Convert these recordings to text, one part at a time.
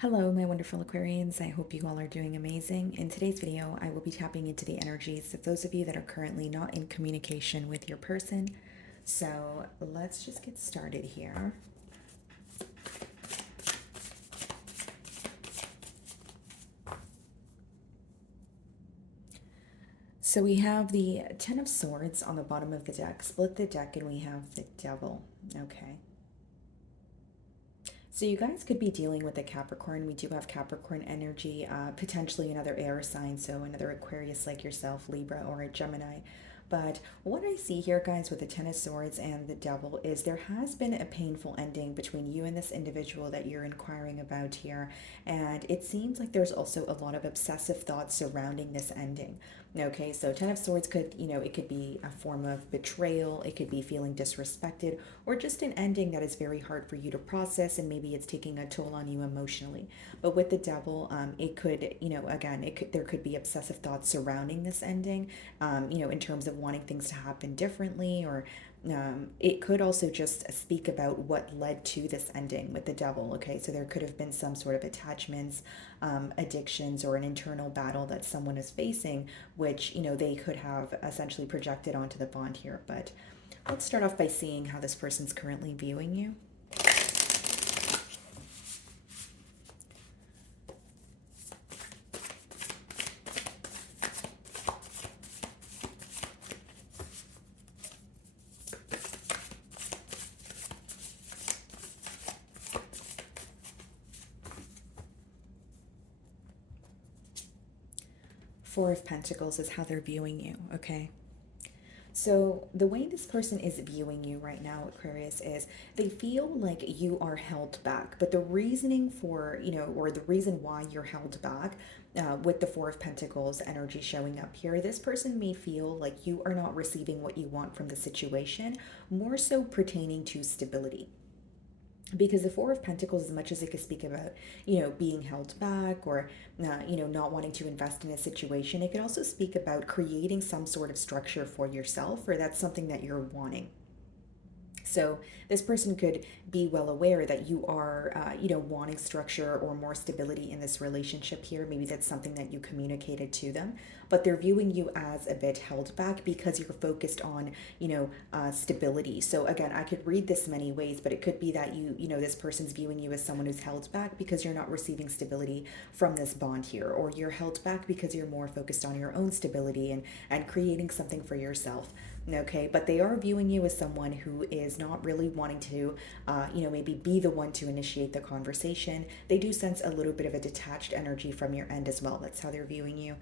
Hello, my wonderful Aquarians. I hope you all are doing amazing. In today's video, I will be tapping into the energies of those of you that are currently not in communication with your person. So let's just get started here. So we have the Ten of Swords on the bottom of the deck. Split the deck and we have the Devil. Okay. So you guys could be dealing with a Capricorn. We do have Capricorn energy, potentially another air sign, so another Aquarius like yourself, Libra, or a Gemini. But what I see here, guys, with the Ten of Swords and the Devil is there has been a painful ending between you and this individual that you're inquiring about here. And it seems like there's also a lot of obsessive thoughts surrounding this ending. Okay, so Ten of Swords could, it could be a form of betrayal, it could be feeling disrespected, or just an ending that is very hard for you to process and maybe it's taking a toll on you emotionally. But with the Devil, it could, again, there could be obsessive thoughts surrounding this ending, in terms of wanting things to happen differently, or it could also just speak about what led to this ending with the Devil. Okay, so there could have been some sort of attachments, addictions, or an internal battle that someone is facing, which they could have essentially projected onto the bond here. But let's start off by seeing how this person's currently viewing you. Four of Pentacles is how they're viewing you, okay? So, the way this person is viewing you right now, Aquarius, is they feel like you are held back. But the reasoning for, or the reason why you're held back with the Four of Pentacles energy showing up here, this person may feel like you are not receiving what you want from the situation, more so pertaining to stability. Because the Four of Pentacles, as much as it could speak about, being held back, or not wanting to invest in a situation, it could also speak about creating some sort of structure for yourself, or that's something that you're wanting. So this person could be well aware that you are, wanting structure or more stability in this relationship here. Maybe that's something that you communicated to them, but they're viewing you as a bit held back because you're focused on, stability. So again, I could read this many ways, but it could be that this person's viewing you as someone who's held back because you're not receiving stability from this bond here, or you're held back because you're more focused on your own stability and creating something for yourself. Okay, but they are viewing you as someone who is not really wanting to, maybe be the one to initiate the conversation. They do sense a little bit of a detached energy from your end as well. That's how they're viewing you.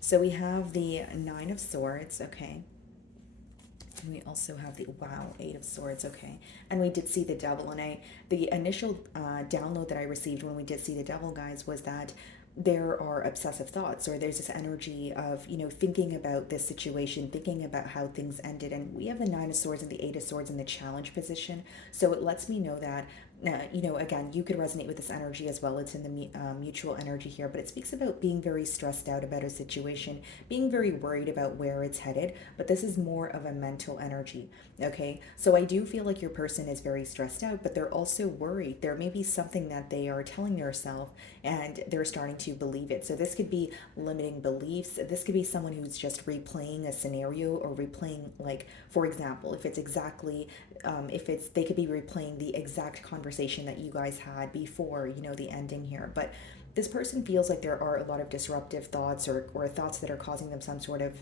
So we have the Nine of Swords, okay. And we also have the, wow, Eight of Swords, okay. And we did see the Devil, and the initial download that I received when we did see the Devil, guys, was that there are obsessive thoughts, or there's this energy of thinking about this situation, thinking about how things ended. And we have the Nine of Swords and the Eight of Swords in the challenge position, so it lets me know that again, you could resonate with this energy as well. It's in the mutual energy here, but it speaks about being very stressed out about a situation, being very worried about where it's headed, but this is more of a mental energy. Okay, so I do feel like your person is very stressed out, but they're also worried. There may be something that they are telling themselves and they're starting to believe it. So this could be limiting beliefs. This could be someone who's just replaying a scenario, or replaying, like, for example, if it's exactly, they could be replaying the exact conversation that you guys had before, the ending here. But this person feels like there are a lot of disruptive thoughts, or thoughts that are causing them some sort of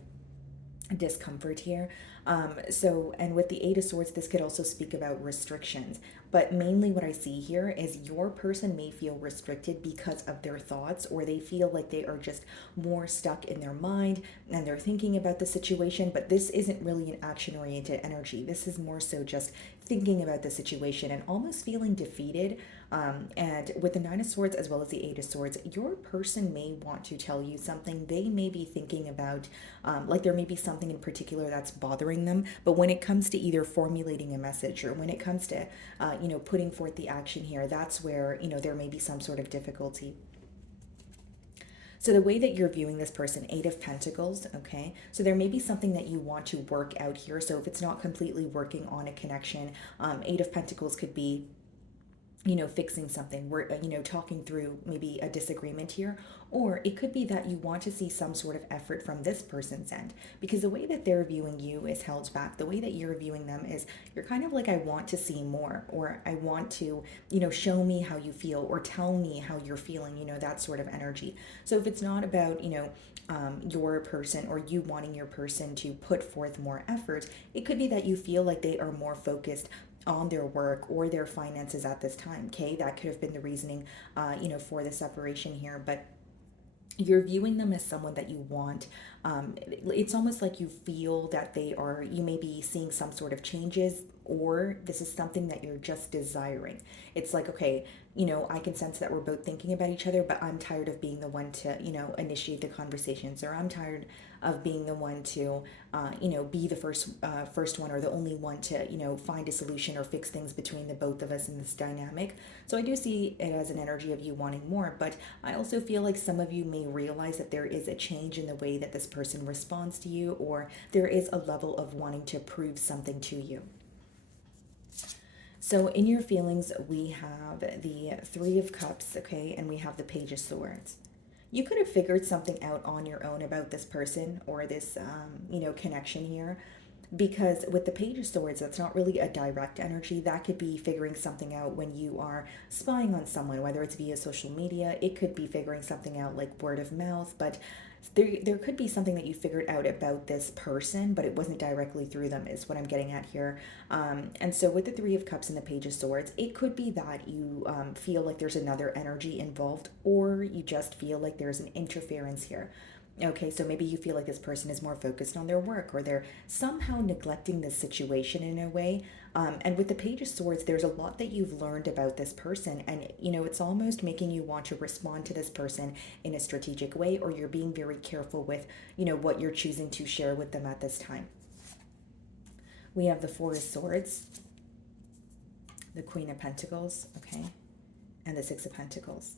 discomfort here. And with the Eight of Swords, this could also speak about restrictions. But mainly what I see here is your person may feel restricted because of their thoughts, or they feel like they are just more stuck in their mind and they're thinking about the situation. But this isn't really an action oriented energy. This is more so just thinking about the situation and almost feeling defeated. And with the Nine of Swords as well as the Eight of Swords, your person may want to tell you something. They may be thinking about, like, there may be something in particular that's bothering them. But when it comes to either formulating a message, or when it comes to, putting forth the action here, that's where, there may be some sort of difficulty. So the way that you're viewing this person, Eight of Pentacles, okay? So there may be something that you want to work out here. So if it's not completely working on a connection, Eight of Pentacles could be fixing something. We're, talking through maybe a disagreement here. Or it could be that you want to see some sort of effort from this person's end, because the way that they're viewing you is held back. The way that you're viewing them is you're kind of like, I want to see more, or I want to, show me how you feel, or tell me how you're feeling, that sort of energy. So if it's not about, your person or you wanting your person to put forth more effort, it could be that you feel like they are more focused on their work or their finances at this time. Okay, that could have been the reasoning, for the separation here. But you're viewing them as someone that you want. It's almost like you feel that you may be seeing some sort of changes, or this is something that you're just desiring. It's like, okay, I can sense that we're both thinking about each other, but I'm tired of being the one to, initiate the conversations, or I'm tired of being the one to, be the first one, or the only one to, find a solution or fix things between the both of us in this dynamic. So I do see it as an energy of you wanting more, but I also feel like some of you may realize that there is a change in the way that this person responds to you, or there is a level of wanting to prove something to you. So in your feelings, we have the Three of Cups, okay, and we have the Page of Swords. You could have figured something out on your own about this person or this, connection here. Because with the Page of Swords, that's not really a direct energy. That could be figuring something out when you are spying on someone, whether it's via social media. It could be figuring something out like word of mouth, but there could be something that you figured out about this person, but it wasn't directly through them, is what I'm getting at here. And so with the Three of Cups and the Page of Swords, it could be that you feel like there's another energy involved, or you just feel like there's an interference here. Okay, so maybe you feel like this person is more focused on their work, or they're somehow neglecting the situation in a way. And with the Page of Swords, there's a lot that you've learned about this person, and it's almost making you want to respond to this person in a strategic way, or you're being very careful with, what you're choosing to share with them at this time. We have the Four of Swords, the Queen of Pentacles, okay, and the Six of Pentacles.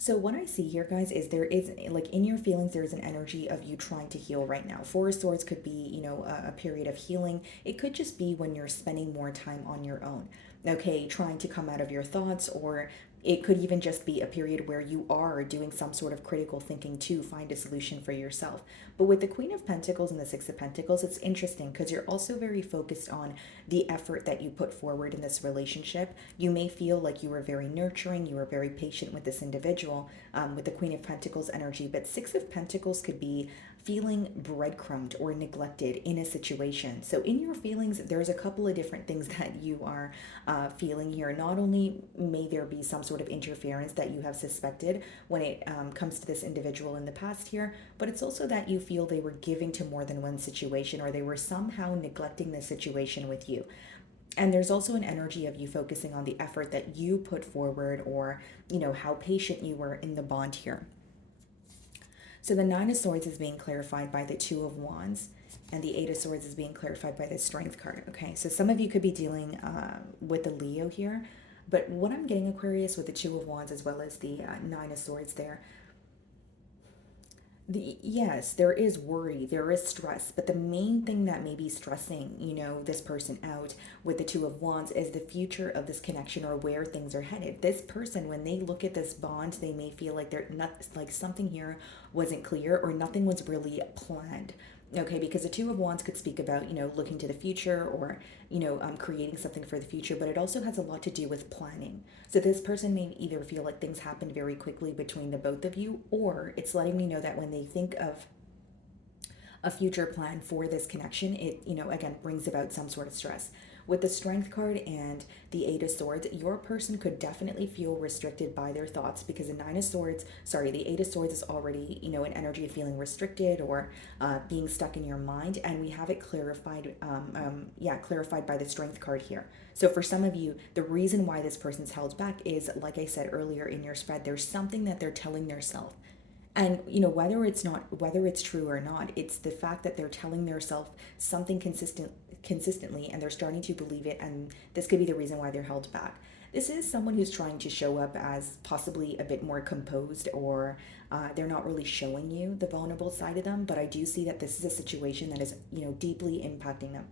So what I see here, guys, is there is, like, in your feelings, there's an energy of you trying to heal right now. Four of Swords could be, a period of healing. It could just be when you're spending more time on your own, okay, trying to come out of your thoughts, or it could even just be a period where you are doing some sort of critical thinking to find a solution for yourself. But with the Queen of Pentacles and the Six of Pentacles, it's interesting because you're also very focused on the effort that you put forward in this relationship. You may feel like you were very nurturing, you were very patient with this individual, with the Queen of Pentacles energy, but Six of Pentacles could be feeling breadcrumbed or neglected in a situation. So in your feelings, there's a couple of different things that you are feeling here. Not only may there be some sort of interference that you have suspected when it comes to this individual in the past here, but it's also that you feel they were giving to more than one situation, or they were somehow neglecting the situation with you. And there's also an energy of you focusing on the effort that you put forward, or, how patient you were in the bond here. So the Nine of Swords is being clarified by the Two of Wands, and the Eight of Swords is being clarified by the Strength card. Okay, so some of you could be dealing with the Leo here, but what I'm getting, Aquarius, with the Two of Wands as well as the Nine of Swords there, yes, there is worry, there is stress, but the main thing that may be stressing, this person out with the Two of Wands is the future of this connection, or where things are headed. This person, when they look at this bond, they may feel like they're not, like something here wasn't clear, or nothing was really planned. Okay, because the Two of Wands could speak about, looking to the future, or, creating something for the future, but it also has a lot to do with planning. So this person may either feel like things happened very quickly between the both of you, or it's letting me know that when they think of a future plan for this connection, it, again, brings about some sort of stress. With the Strength card and the Eight of Swords, your person could definitely feel restricted by their thoughts, because the the Eight of Swords is already, an energy of feeling restricted, or being stuck in your mind. And we have it clarified, clarified by the Strength card here. So for some of you, the reason why this person's held back is, like I said earlier in your spread, there's something that they're telling themselves. And whether it's true or not, it's the fact that they're telling themselves something consistently, and they're starting to believe it, and this could be the reason why they're held back. This is someone who's trying to show up as possibly a bit more composed, or they're not really showing you the vulnerable side of them, but I do see that this is a situation that is, deeply impacting them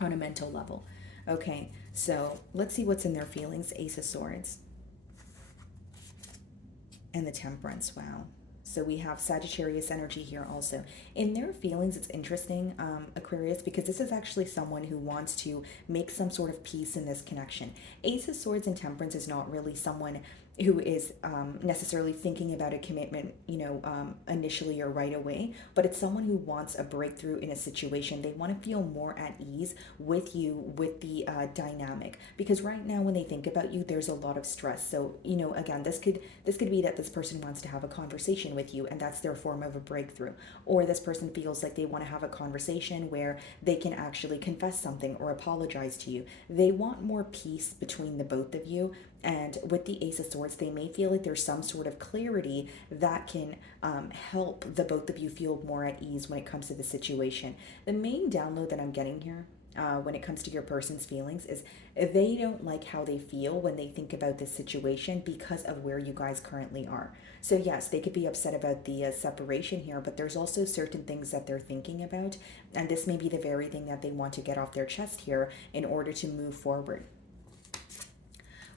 on a mental level. Okay, so let's see what's in their feelings. Ace of Swords and the Temperance. Wow. So we have Sagittarius energy here also. In their feelings, it's interesting, Aquarius, because this is actually someone who wants to make some sort of peace in this connection. Ace of Swords and Temperance is not really someone who is necessarily thinking about a commitment, initially or right away, but it's someone who wants a breakthrough in a situation. They want to feel more at ease with you, with the dynamic, because right now when they think about you, there's a lot of stress. So again, this could be that this person wants to have a conversation with you, and that's their form of a breakthrough, or this person feels like they want to have a conversation where they can actually confess something or apologize to you. They want more peace between the both of you. And with the Ace of Swords, they may feel like there's some sort of clarity that can help the both of you feel more at ease when it comes to the situation. The main download that I'm getting here, when it comes to your person's feelings, is they don't like how they feel when they think about this situation because of where you guys currently are. So yes, they could be upset about the separation here, but there's also certain things that they're thinking about, and this may be the very thing that they want to get off their chest here in order to move forward.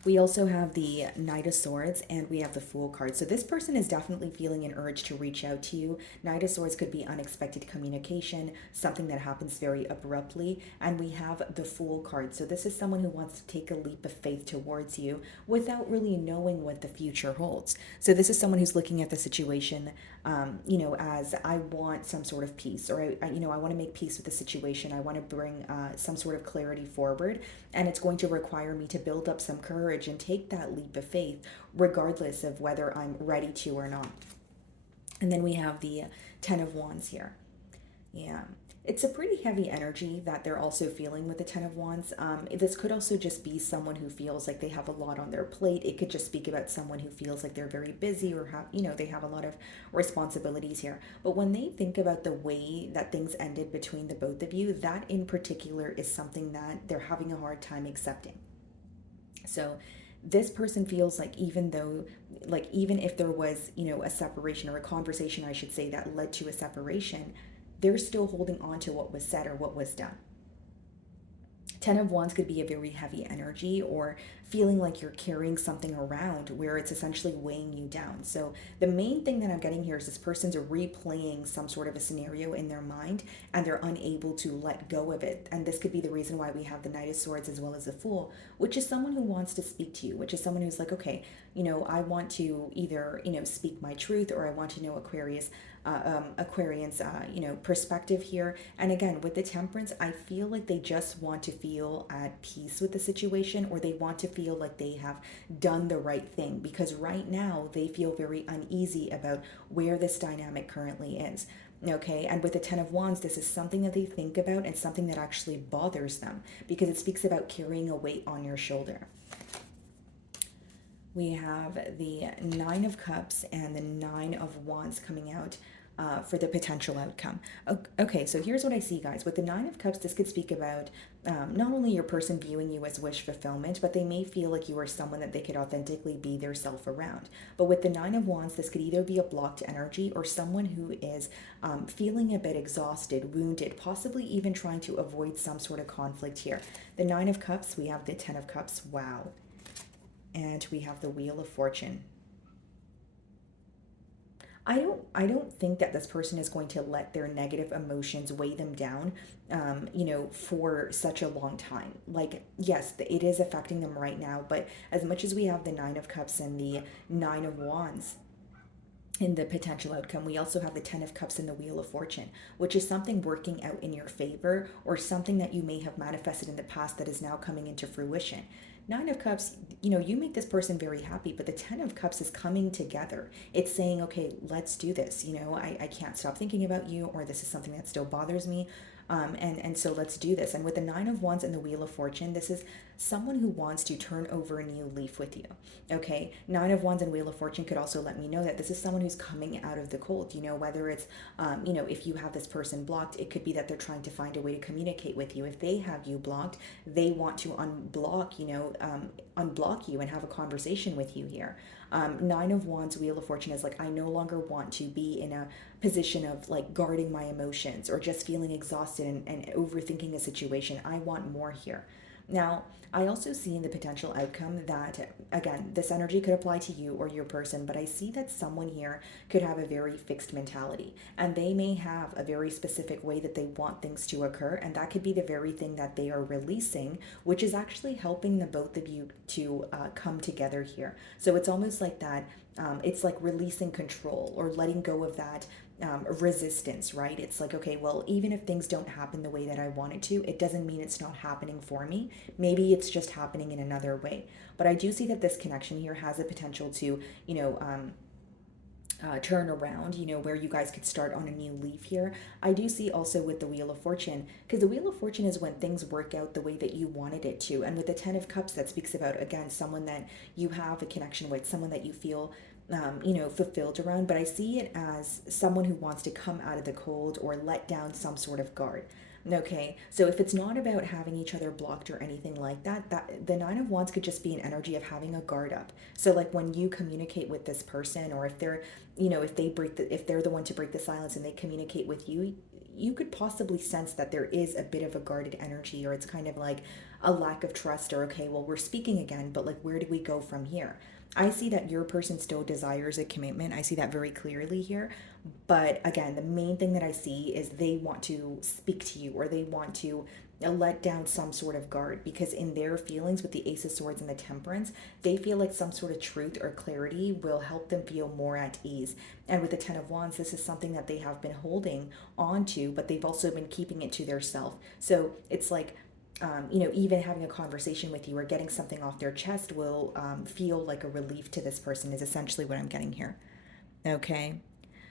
We also have the Knight of Swords and we have the Fool card. So this person is definitely feeling an urge to reach out to you. Knight of Swords could be unexpected communication, something that happens very abruptly. And we have the Fool card. So this is someone who wants to take a leap of faith towards you without really knowing what the future holds. So this is someone who's looking at the situation, as I want some sort of peace, or I want to make peace with the situation. I want to bring some sort of clarity forward, and it's going to require me to build up some courage and take that leap of faith, regardless of whether I'm ready to or not. And then we have the Ten of Wands here. Yeah. It's a pretty heavy energy that they're also feeling with the Ten of Wands. This could also just be someone who feels like they have a lot on their plate. It could just speak about someone who feels like they're very busy or they have a lot of responsibilities here. But when they think about the way that things ended between the both of you, that in particular is something that they're having a hard time accepting. So this person feels like even if there was, a separation, or a conversation, I should say, that led to a separation, they're still holding on to what was said or what was done. Ten of Wands could be a very heavy energy, or feeling like you're carrying something around where it's essentially weighing you down. So the main thing that I'm getting here is this person's replaying some sort of a scenario in their mind, and they're unable to let go of it. And this could be the reason why we have the Knight of Swords as well as the Fool, which is someone who wants to speak to you, which is someone who's like, okay, I want to either, speak my truth, or I want to know Aquarian's, perspective here. And again, with the Temperance, I feel like they just want to feel at peace with the situation, or they want to feel like they have done the right thing, because right now they feel very uneasy about where this dynamic currently is. Okay, and with the Ten of Wands, this is something that they think about and something that actually bothers them, because it speaks about carrying a weight on your shoulder. We have the Nine of Cups and the Nine of Wands coming out for the potential outcome. Okay, so here's what I see, guys. With the Nine of Cups, this could speak about not only your person viewing you as wish fulfillment, but they may feel like you are someone that they could authentically be their self around. But with the Nine of Wands, this could either be a blocked energy, or someone who is feeling a bit exhausted, wounded, possibly even trying to avoid some sort of conflict here. The Nine of Cups, we have the Ten of Cups. Wow. And we have the Wheel of Fortune. I don't think that this person is going to let their negative emotions weigh them down, for such a long time. Like, yes, it is affecting them right now, but as much as we have the Nine of Cups and the Nine of Wands in the potential outcome, we also have the Ten of Cups and the Wheel of Fortune, which is something working out in your favor, or something that you may have manifested in the past that is now coming into fruition. Nine of Cups, you make this person very happy, but the Ten of Cups is coming together. It's saying, okay, let's do this. I can't stop thinking about you, or this is something that still bothers me. And so let's do this. And with the Nine of Wands and the Wheel of Fortune, this is someone who wants to turn over a new leaf with you. Okay, Nine of Wands and Wheel of Fortune could also let me know that this is someone who's coming out of the cold. Whether it's, if you have this person blocked, it could be that they're trying to find a way to communicate with you. If they have you blocked, they want to unblock you and have a conversation with you here. Nine of Wands, Wheel of Fortune is like, I no longer want to be in a position of like guarding my emotions, or just feeling exhausted and overthinking a situation. I want more here. Now, I also see in the potential outcome that, again, this energy could apply to you or your person, but I see that someone here could have a very fixed mentality and they may have a very specific way that they want things to occur. And that could be the very thing that they are releasing, which is actually helping the both of you to come together here. So it's almost like that. It's like releasing control or letting go of that resistance, right? It's like, okay, well, even if things don't happen the way that I want it to, it doesn't mean it's not happening for me. Maybe it's just happening in another way. But I do see that this connection here has a potential to, turn around, where you guys could start on a new leaf here. I do see also with the Wheel of Fortune, because the Wheel of Fortune is when things work out the way that you wanted it to. And with the Ten of Cups, that speaks about, again, someone that you have a connection with, someone that you feel fulfilled around. But I see it as someone who wants to come out of the cold or let down some sort of guard. Okay, so if it's not about having each other blocked or anything like that, that the Nine of Wands could just be an energy of having a guard up. So like when you communicate with this person, or if they're, if they're the one to break the silence and they communicate with you, you could possibly sense that there is a bit of a guarded energy, or it's kind of like a lack of trust, or okay, well, we're speaking again, but like, where do we go from here? I see that your person still desires a commitment. I see that very clearly here. But again, the main thing that I see is they want to speak to you, or they want to let down some sort of guard, because in their feelings with the Ace of Swords and the Temperance, they feel like some sort of truth or clarity will help them feel more at ease. And with the Ten of Wands, this is something that they have been holding on to, but they've also been keeping it to their self. So it's like, even having a conversation with you or getting something off their chest will feel like a relief to this person, is essentially what I'm getting here. Okay.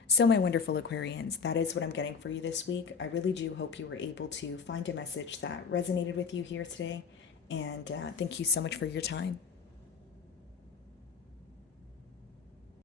So, my wonderful Aquarians, that is what I'm getting for you this week. I really do hope you were able to find a message that resonated with you here today. And thank you so much for your time.